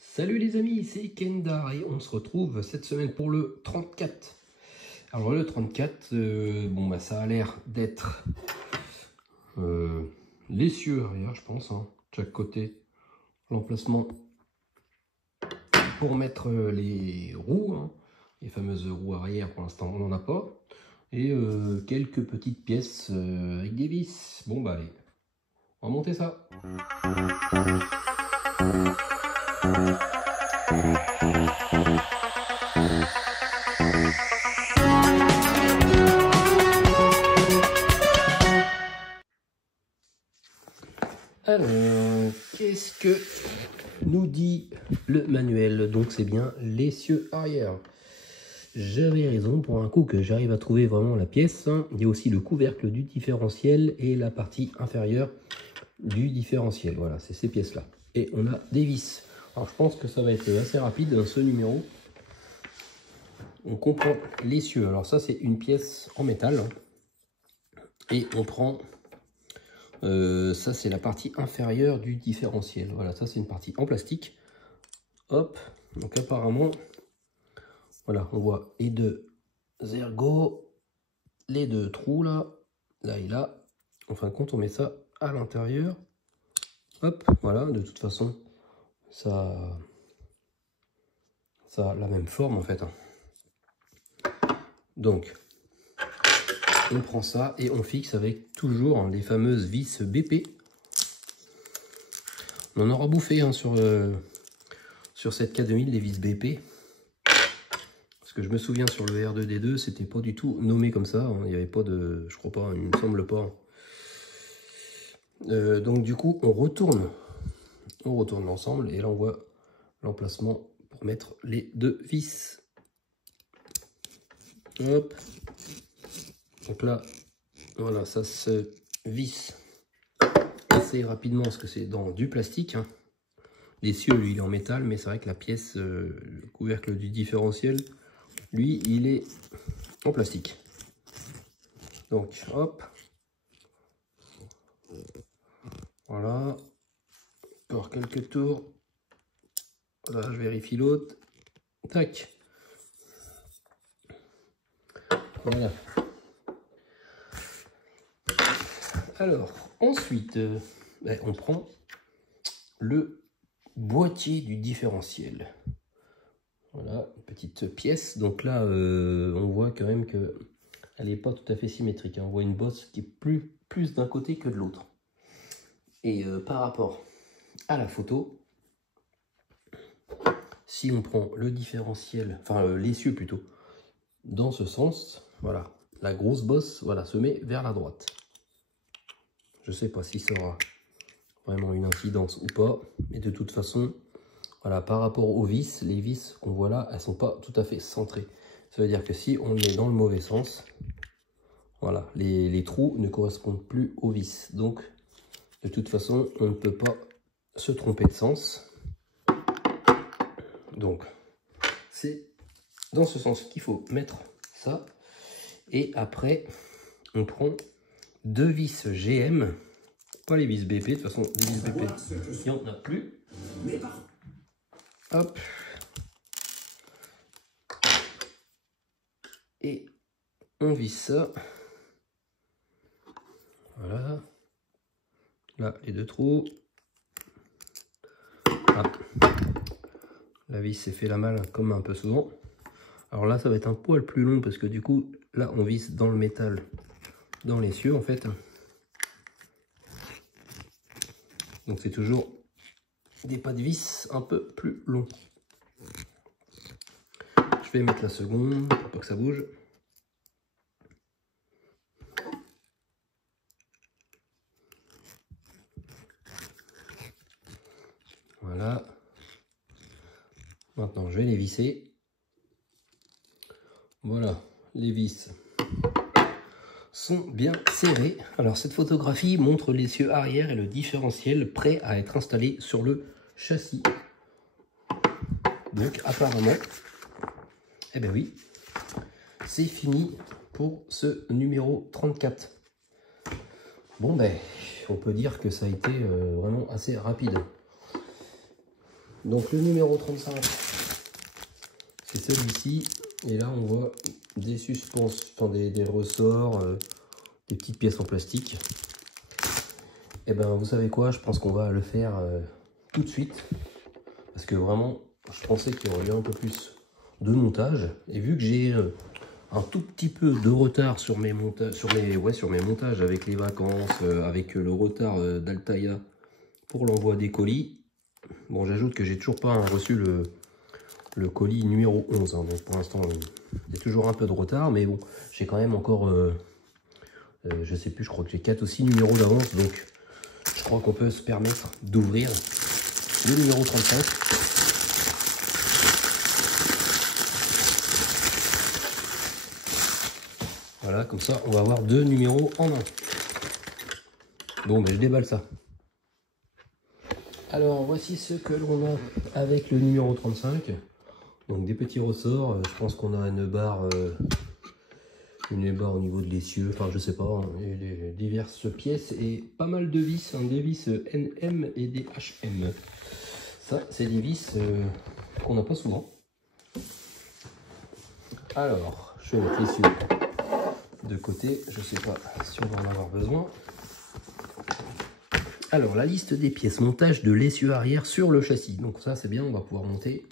Salut les amis, c'est Kendar et on se retrouve cette semaine pour le 34. Alors le 34, ça a l'air d'être l'essieu arrière, je pense, hein, de chaque côté. L'emplacement pour mettre les roues, hein, les fameuses roues arrière, pour l'instant on n'en a pas. Et quelques petites pièces avec des vis. Bon bah allez, on va monter ça. Alors, qu'est-ce que nous dit le manuel? Donc c'est bien l'essieu arrière. J'avais raison pour un coup que j'arrive à trouver vraiment la pièce. Il y a aussi le couvercle du différentiel et la partie inférieure du différentiel. Voilà, c'est ces pièces-là. Et on a des vis. Alors je pense que ça va être assez rapide ce numéro. On comprend l'essieu. Alors ça c'est une pièce en métal. Et on prend... ça c'est la partie inférieure du différentiel. Voilà, ça c'est une partie en plastique. Hop, donc apparemment, voilà, on voit les deux ergots, les deux trous là et là. En fin de compte, on met ça à l'intérieur. Hop, voilà, de toute façon, ça a la même forme en fait. Donc, on prend ça et on fixe avec toujours les fameuses vis BP. On en aura bouffé sur cette K2000, les vis BP. Parce que je me souviens sur le R2D2, c'était pas du tout nommé comme ça. Il n'y avait pas de... Je crois pas, il me semble pas. Donc du coup, on retourne l'ensemble et là on voit l'emplacement pour mettre les deux vis. Hop. Donc là, voilà, ça se visse assez rapidement parce que c'est dans du plastique. L'essieu, lui, il est en métal, mais c'est vrai que la pièce, le couvercle du différentiel, lui, il est en plastique. Donc, hop. Voilà. Encore quelques tours. Là, je vérifie l'autre. Tac. Voilà. Alors, ensuite, on prend le boîtier du différentiel. Voilà, une petite pièce. Donc là, on voit quand même que elle n'est pas tout à fait symétrique. On voit une bosse qui est plus d'un côté que de l'autre. Et par rapport à la photo, si on prend le différentiel, enfin l'essieu plutôt, dans ce sens, voilà, la grosse bosse, voilà, se met vers la droite. Je sais pas si ça aura vraiment une incidence ou pas, mais de toute façon, voilà, par rapport aux vis, les vis qu'on voit là, elles sont pas tout à fait centrées. Ça veut dire que si on est dans le mauvais sens, voilà, les trous ne correspondent plus aux vis. Donc, de toute façon, on ne peut pas se tromper de sens. Donc, c'est dans ce sens qu'il faut mettre ça. Et après, on prend deux vis GM, pas les vis BP. De toute façon, les vis BP, il n'y en a plus. Hop. Et on visse ça. Voilà. Là, les deux trous. Ah. La vis s'est fait la malle comme un peu souvent. Alors là, ça va être un poil plus long parce que du coup, là, on visse dans le métal, dans l'essieu en fait. Donc c'est toujours des pas de vis un peu plus longs. Je vais mettre la seconde pour pas que ça bouge. Voilà. Maintenant, je vais les visser. Voilà, les vis sont bien serrées. Alors, cette photographie montre l'essieu arrière et le différentiel prêts à être installés sur le châssis. Donc, apparemment, eh bien oui, c'est fini pour ce numéro 34. Bon, ben, on peut dire que ça a été vraiment assez rapide. Donc le numéro 35, c'est celui-ci. Et là, on voit des suspensions, enfin des ressorts, des petites pièces en plastique. Et ben, vous savez quoi? Je pense qu'on va le faire tout de suite. Parce que vraiment, je pensais qu'il y aurait eu un peu plus de montage. Et vu que j'ai un tout petit peu de retard sur mes montages, sur mes montages avec les vacances, avec le retard d'Altaïa pour l'envoi des colis. Bon, j'ajoute que j'ai toujours pas reçu le colis numéro 11. Hein, donc pour l'instant, il y a toujours un peu de retard. Mais bon, j'ai quand même encore, je sais plus, je crois que j'ai 4 ou 6 numéros d'avance. Donc je crois qu'on peut se permettre d'ouvrir le numéro 35. Voilà, comme ça, on va avoir 2 numéros en un. Bon, ben je déballe ça. Alors, voici ce que l'on a avec le numéro 35. Donc, des petits ressorts. Je pense qu'on a une barre au niveau de l'essieu. Enfin, je sais pas. Hein, les diverses pièces et pas mal de vis. Hein, des vis NM et des HM. Ça, c'est des vis qu'on n'a pas souvent. Alors, je vais mettre l'essieu de côté. Je sais pas si on va en avoir besoin. Alors, la liste des pièces, montage de l'essieu arrière sur le châssis. Donc ça, c'est bien, on va pouvoir monter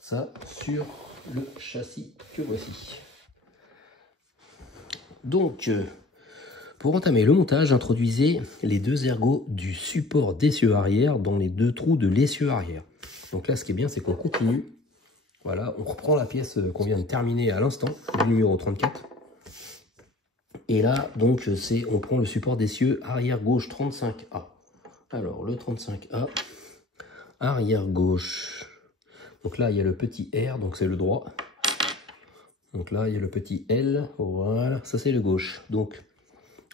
ça sur le châssis que voici. Donc, pour entamer le montage, introduisez les 2 ergots du support d'essieu arrière dans les 2 trous de l'essieu arrière. Donc là, ce qui est bien, c'est qu'on continue. Voilà, on reprend la pièce qu'on vient de terminer à l'instant, le numéro 34. Et là, donc, on prend le support d'essieu arrière gauche 35A. Alors, le 35A, arrière gauche. Donc là, il y a le petit R, donc c'est le droit. Donc là, il y a le petit L, voilà, ça c'est le gauche. Donc,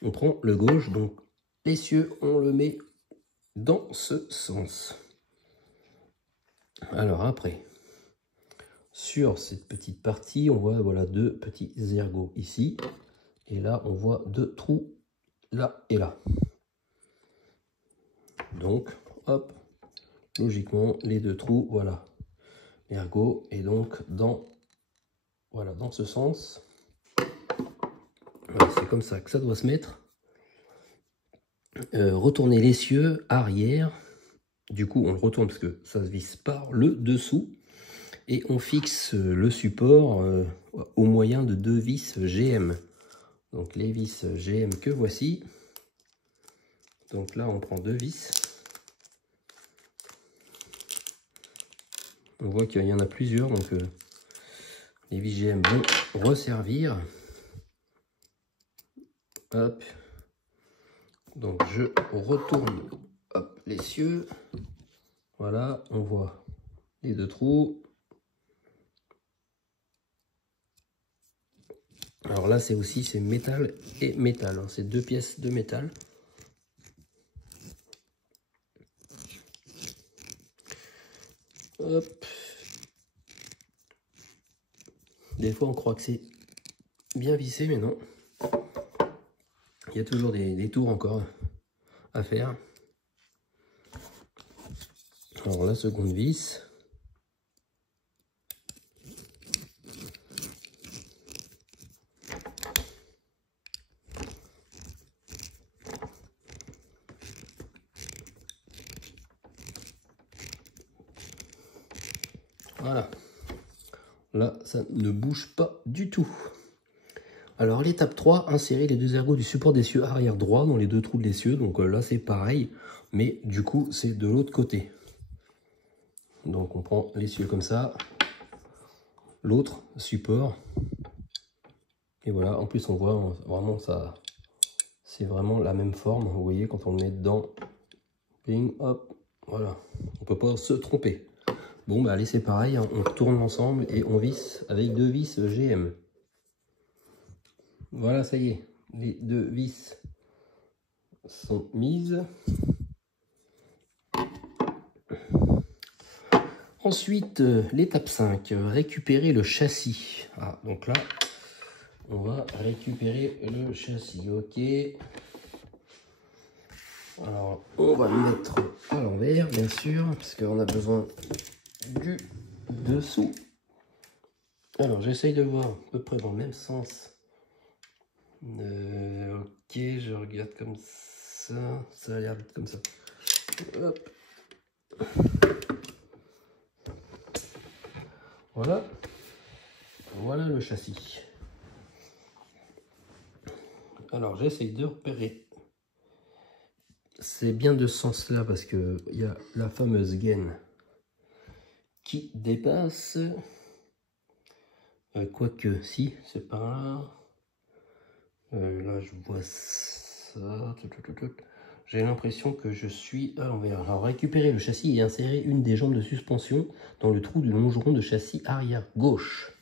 on prend le gauche, donc l'essieu, on le met dans ce sens. Alors après, sur cette petite partie, on voit, voilà, 2 petits ergots ici. Et là, on voit 2 trous, là et là. Donc, hop, logiquement, les 2 trous, voilà, ergot, et donc voilà, dans ce sens. Voilà, c'est comme ça que ça doit se mettre. Retourner l'essieu arrière. Du coup, on le retourne parce que ça se visse par le dessous. Et on fixe le support au moyen de 2 vis GM. Donc les vis GM que voici. Donc là, on prend 2 vis. On voit qu'il y en a plusieurs. Donc les vis GM vont resservir. Hop. Donc je retourne l'essieu. Voilà, on voit les 2 trous. Alors là, c'est métal et métal. Hein. C'est 2 pièces de métal. Hop. Des fois, on croit que c'est bien vissé, mais non. Il y a toujours des tours encore à faire. Alors la seconde vis. Voilà. Là, ça ne bouge pas du tout. Alors l'étape 3, insérer les 2 ergots du support d'essieu arrière droit dans les 2 trous de l'essieu. Donc là, c'est pareil, mais du coup, c'est de l'autre côté. Donc on prend l'essieu comme ça, l'autre support. Et voilà, en plus on voit vraiment ça, c'est vraiment la même forme. Vous voyez, quand on le met dedans, ping, hop, voilà. On ne peut pas se tromper. Bon, bah allez, c'est pareil, hein, on tourne l'ensemble et on visse avec 2 vis GM. Voilà, ça y est, les 2 vis sont mises. Ensuite, l'étape 5, récupérer le châssis. Ah, donc là, on va récupérer le châssis, ok. Alors, on va le mettre à l'envers, bien sûr, puisqu'on a besoin du dessous. Alors, j'essaye de voir à peu près dans le même sens. Ok, je regarde comme ça. Ça a l'air d'être comme ça. Hop. Voilà. Voilà le châssis. Alors, j'essaye de repérer. C'est bien de ce sens-là parce que il y a la fameuse gaine qui dépasse. Quoique, si, c'est par là. Là, je vois ça. J'ai l'impression que je suis à l'envers. Alors, récupérer le châssis et insérer une des jambes de suspension dans le trou du longeron de châssis arrière gauche.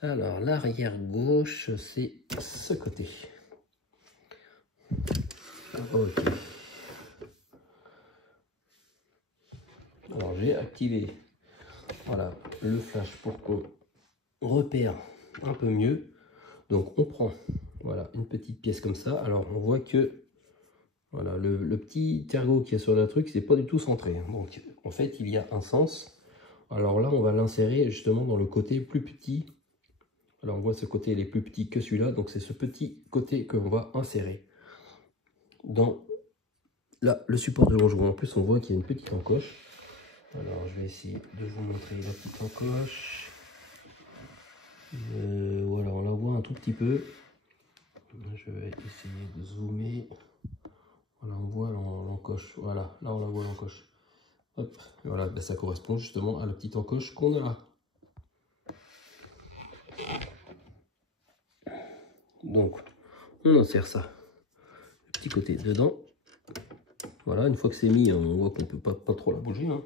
Alors, l'arrière gauche, c'est ce côté. Ok. Alors, j'ai activé voilà, le flash pour qu'on repère un peu mieux. Donc, on prend voilà, une petite pièce comme ça. Alors, on voit que voilà, le petit ergot qu'il y a sur le truc, c'est pas du tout centré. Donc, en fait, il y a un sens. Alors là, on va l'insérer justement dans le côté plus petit. Alors, on voit ce côté, il est plus petit que celui-là. Donc, c'est ce petit côté qu'on va insérer dans là, le support de longeron. En plus, on voit qu'il y a une petite encoche. Alors, je vais essayer de vous montrer la petite encoche. Voilà, on la voit un tout petit peu. Je vais essayer de zoomer. Voilà, on voit l'encoche. Voilà, là on la voit l'encoche. Hop, voilà, ben, ça correspond justement à la petite encoche qu'on a là. Donc, on insère ça. Le petit côté dedans. Voilà, une fois que c'est mis, on voit qu'on ne peut pas trop la bouger. Hein.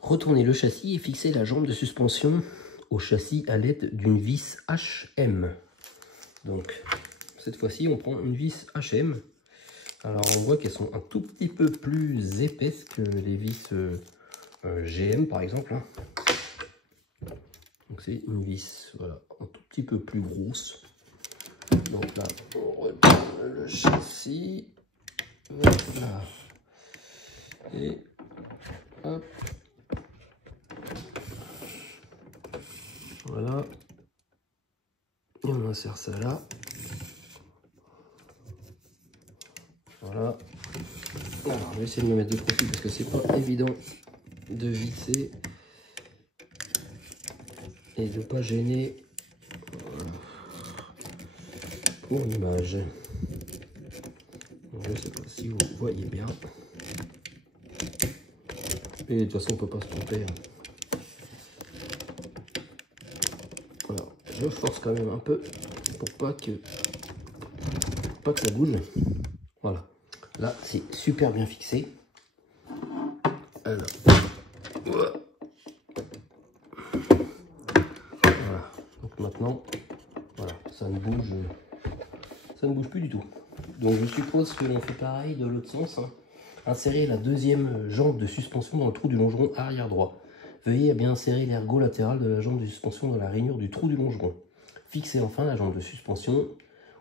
Retournez le châssis et fixez la jambe de suspension au châssis à l'aide d'une vis HM. Donc, cette fois-ci, on prend une vis HM. Alors, on voit qu'elles sont un tout petit peu plus épaisses que les vis GM, par exemple. Hein. Donc, c'est une vis, voilà, un tout petit peu plus grosse. Donc là, on retourne le châssis. Voilà. Et hop. Voilà. Et on insère ça là. Voilà. Alors, je vais essayer de me mettre de profil parce que c'est pas évident de visser et de pas gêner pour l'image. Je ne sais pas si vous voyez bien. Et de toute façon, on peut pas se tromper. Alors, je force quand même un peu pour pas que ça bouge. Voilà. Là, c'est super bien fixé. Alors, voilà. Donc maintenant, voilà, ça ne bouge plus du tout. Donc je suppose que l'on fait pareil de l'autre sens. Hein. Insérer la deuxième jambe de suspension dans le trou du longeron arrière droit. Veuillez à bien insérer l'ergot latéral de la jambe de suspension dans la rainure du trou du longeron. Fixez enfin la jambe de suspension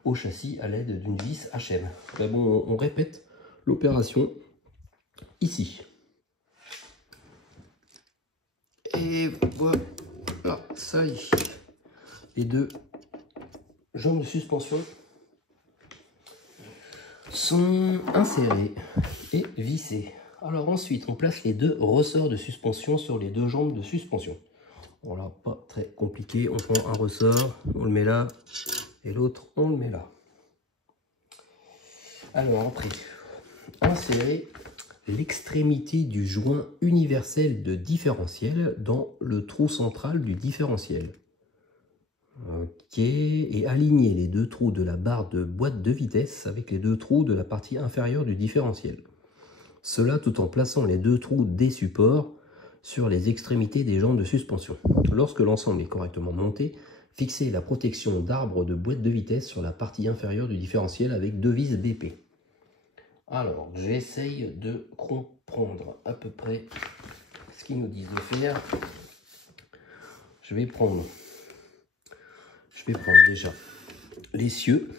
au châssis à l'aide d'une vis HM. Là, bon, on répète l'opération ici. Et voilà, ça y est. Les deux jambes de suspension sont insérées et vissées. Alors ensuite, on place les deux ressorts de suspension sur les deux jambes de suspension. Voilà, pas très compliqué. On prend un ressort, on le met là, et l'autre, on le met là. Alors après, insérer l'extrémité du joint universel de différentiel dans le trou central du différentiel. Ok, et aligner les deux trous de la barre de boîte de vitesse avec les deux trous de la partie inférieure du différentiel. Cela tout en plaçant les deux trous des supports sur les extrémités des jambes de suspension. Lorsque l'ensemble est correctement monté, fixez la protection d'arbre de boîte de vitesse sur la partie inférieure du différentiel avec deux vis BP. Alors, j'essaye de comprendre à peu près ce qu'ils nous disent de faire. Je vais prendre déjà l'essieu.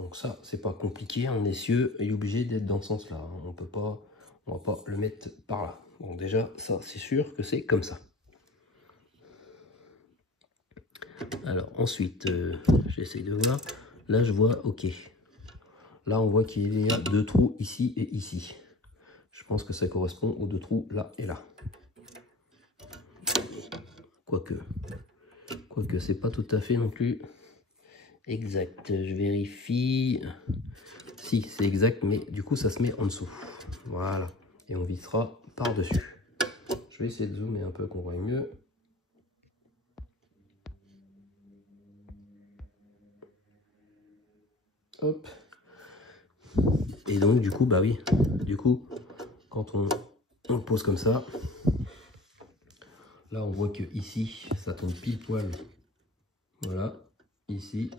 Donc ça, c'est pas compliqué, un essieu est obligé d'être dans ce sens-là. On va pas le mettre par là. Bon, déjà, ça, c'est sûr que c'est comme ça. Alors ensuite, j'essaye de voir. Là, je vois, ok. Là, on voit qu'il y a 2 trous ici et ici. Je pense que ça correspond aux 2 trous là et là. Quoique c'est pas tout à fait non plus exact. Je vérifie. Si, c'est exact, mais du coup, ça se met en dessous. Voilà. Et on vissera par-dessus. Je vais essayer de zoomer un peu, qu'on voit mieux. Hop. Et donc, du coup, bah oui. Du coup, quand on le pose comme ça, là, on voit que ici, ça tombe pile poil. Voilà. Ici.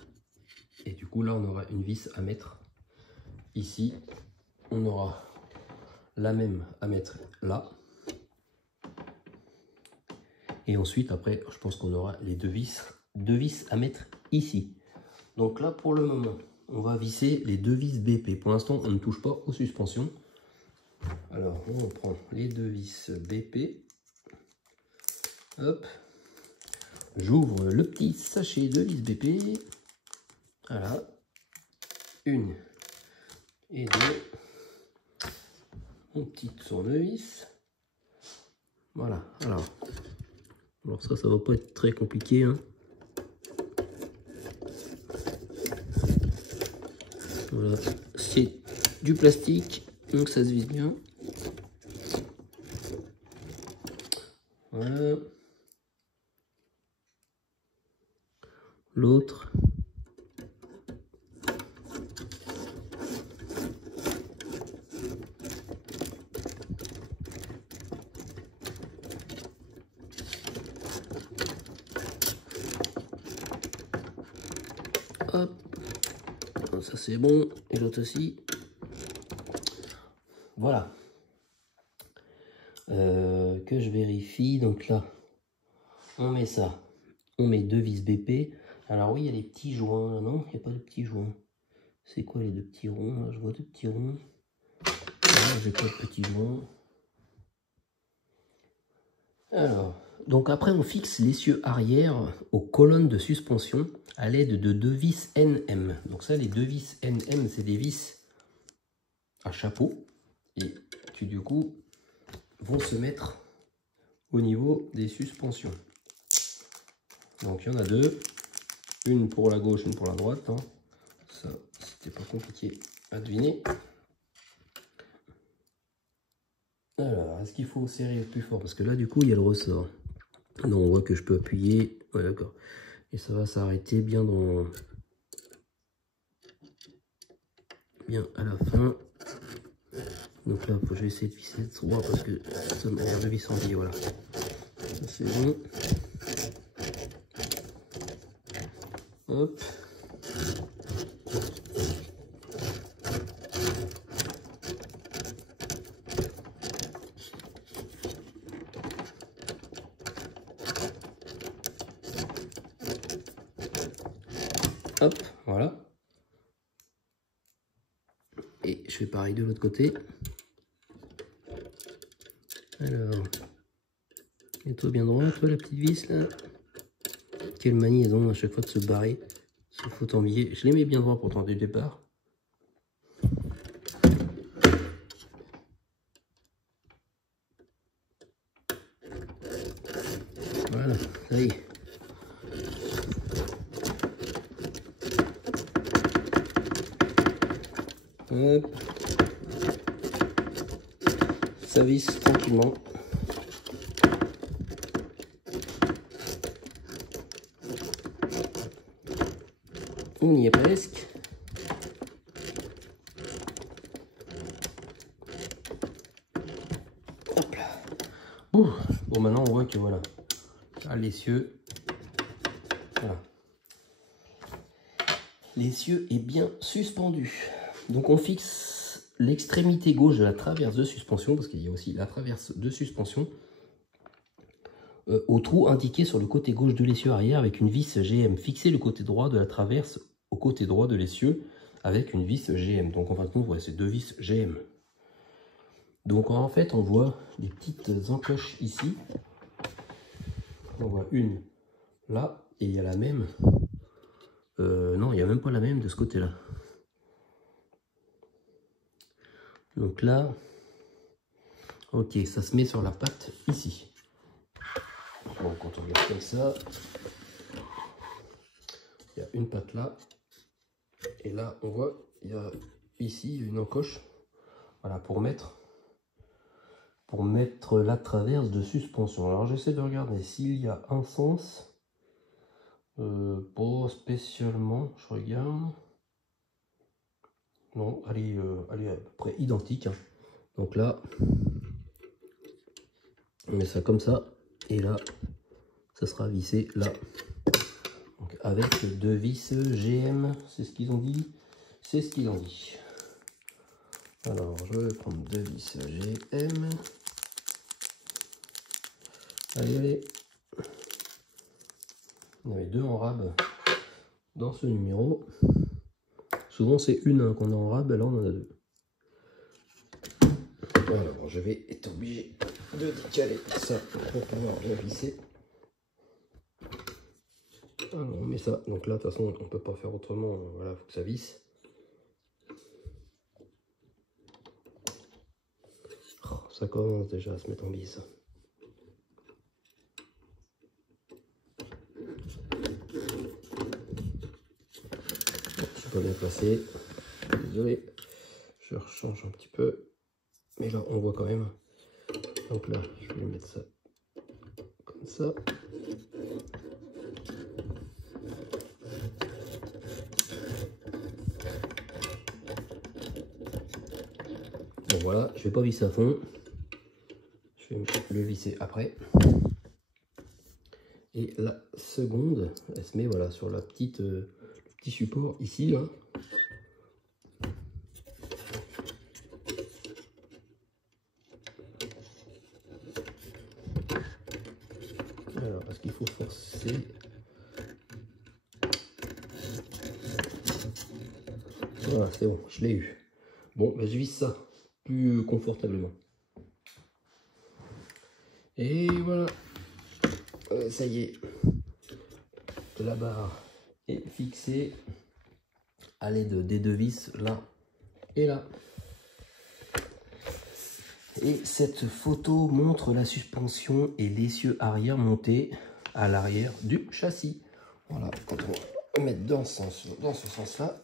Et du coup, là, on aura une vis à mettre ici. On aura la même à mettre là. Et ensuite, après, je pense qu'on aura les deux vis à mettre ici. Donc là, pour le moment, on va visser les 2 vis BP. Pour l'instant, on ne touche pas aux suspensions. Alors, on prend les 2 vis BP. Hop. J'ouvre le petit sachet de vis BP. Voilà. 1 et 2. Mon petit tournevis. Voilà. Alors ça va pas être très compliqué, hein. Voilà, c'est du plastique, donc ça se visse bien. Voilà. L'autre. Hop. Ça c'est bon. Et l'autre aussi. Voilà. Que je vérifie. Donc là, on met ça. On met 2 vis BP. Alors oui, il y a les petits joints. Non, il n'y a pas de petits joints. C'est quoi les 2 petits ronds là? Je vois 2 petits ronds. Là, j'ai pas de petits joints. Alors, donc après on fixe l'essieu arrière aux colonnes de suspension à l'aide de 2 vis NM. Donc ça, les 2 vis NM, c'est des vis à chapeau et qui du coup vont se mettre au niveau des suspensions. Donc il y en a 2, une pour la gauche, une pour la droite, hein. Ça, c'était pas compliqué à deviner. Alors, est-ce qu'il faut serrer plus fort? Parce que là, du coup, il y a le ressort. Donc, on voit que je peux appuyer. Ouais, d'accord. Et ça va s'arrêter bien dans... bien à la fin. Donc là, je vais essayer de visser droit parce que ça m'a l'air de vis en biais. Voilà. C'est bon. Hop. Hop, voilà. Et je fais pareil de l'autre côté. Alors, mets-toi bien droit, toi, la petite vis là. Quelle manie elles ont à chaque fois de se barrer. Se foutre en billet. Je les mets bien droit pourtant dès le départ. Voilà, ça y est. Hop. Ça visse tranquillement. On y est presque. Hop là. Bon, maintenant on voit que voilà. Ah, l'essieu. Voilà. L'essieu est bien suspendu. Donc on fixe l'extrémité gauche de la traverse de suspension, parce qu'il y a aussi la traverse de suspension, au trou indiqué sur le côté gauche de l'essieu arrière avec une vis GM. Fixez le côté droit de la traverse au côté droit de l'essieu avec une vis GM. Donc en fin de compte, ouais, c'est 2 vis GM. Donc en fait, on voit des petites encoches ici. On voit une là, et il y a la même. Non, il n'y a même pas la même de ce côté-là. Donc là, ok, ça se met sur la patte ici. Bon, quand on regarde comme ça, il y a une patte là. Et là, on voit, il y a ici une encoche. Voilà, pour mettre la traverse de suspension. Alors j'essaie de regarder s'il y a un sens. Pas spécialement, je regarde. Non, elle est à peu près identique. Hein. Donc là, on met ça comme ça. Et là, ça sera vissé là. Donc avec 2 vis GM, c'est ce qu'ils ont dit. C'est ce qu'ils ont dit. Alors, je vais prendre 2 vis GM. Allez, allez. Il y en avait 2 en rab dans ce numéro. Souvent, c'est une qu'on a en rab, là on en a 2. Alors, je vais être obligé de décaler ça pour pouvoir bien visser. Alors, on met ça. Donc là, de toute façon, on ne peut pas faire autrement. Voilà, il faut que ça visse. Oh, ça commence déjà à se mettre en vis. Pas bien placé, désolé, je rechange un petit peu, mais là on voit quand même. Donc là je vais mettre ça comme ça. Bon voilà, je vais pas visser à fond, je vais le visser après. Et la seconde, elle se met voilà sur la petite, le petit support ici là. Alors, parce qu'il faut forcer. Voilà, c'est bon, je l'ai eu. Bon, ben, je visse ça plus confortablement. Et voilà, ça y est, la barre est fixée à l'aide des 2 vis là et là. Et cette photo montre la suspension et l'essieu arrière monté à l'arrière du châssis. Voilà, quand on va mettre dans ce sens-là,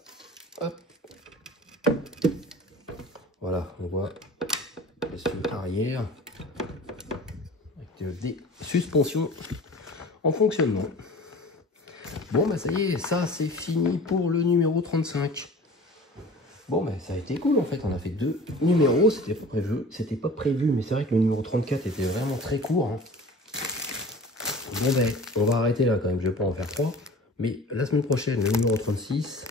hop. Voilà, on voit l'essieu arrière avec des suspensions en fonctionnement. Bon, bah ça y est, ça c'est fini pour le numéro 35. Bon, ben ça a été cool en fait, on a fait 2 numéros, c'était pas prévu, mais c'est vrai que le numéro 34 était vraiment très court. Hein. Bon ben, on va arrêter là quand même, je vais pas en faire 3. Mais la semaine prochaine, le numéro 36,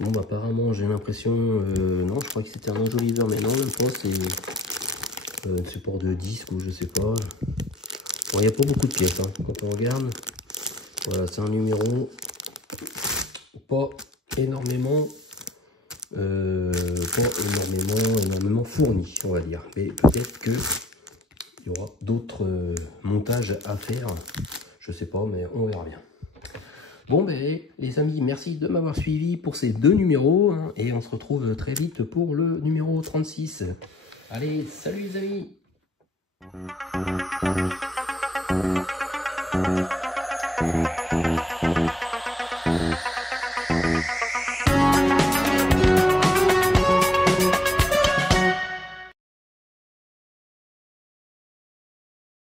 bon bah apparemment j'ai l'impression, non je crois que c'était un enjoliveur, mais non même pas, c'est un support de disque ou je sais pas. Bon, il n'y a pas beaucoup de pièces, hein, quand on regarde. Voilà, c'est un numéro pas énormément fourni, on va dire, mais peut-être que il y aura d'autres montages à faire, je sais pas, mais on verra bien. Bon ben les amis, merci de m'avoir suivi pour ces 2 numéros, hein, et on se retrouve très vite pour le numéro 36. Allez, salut les amis.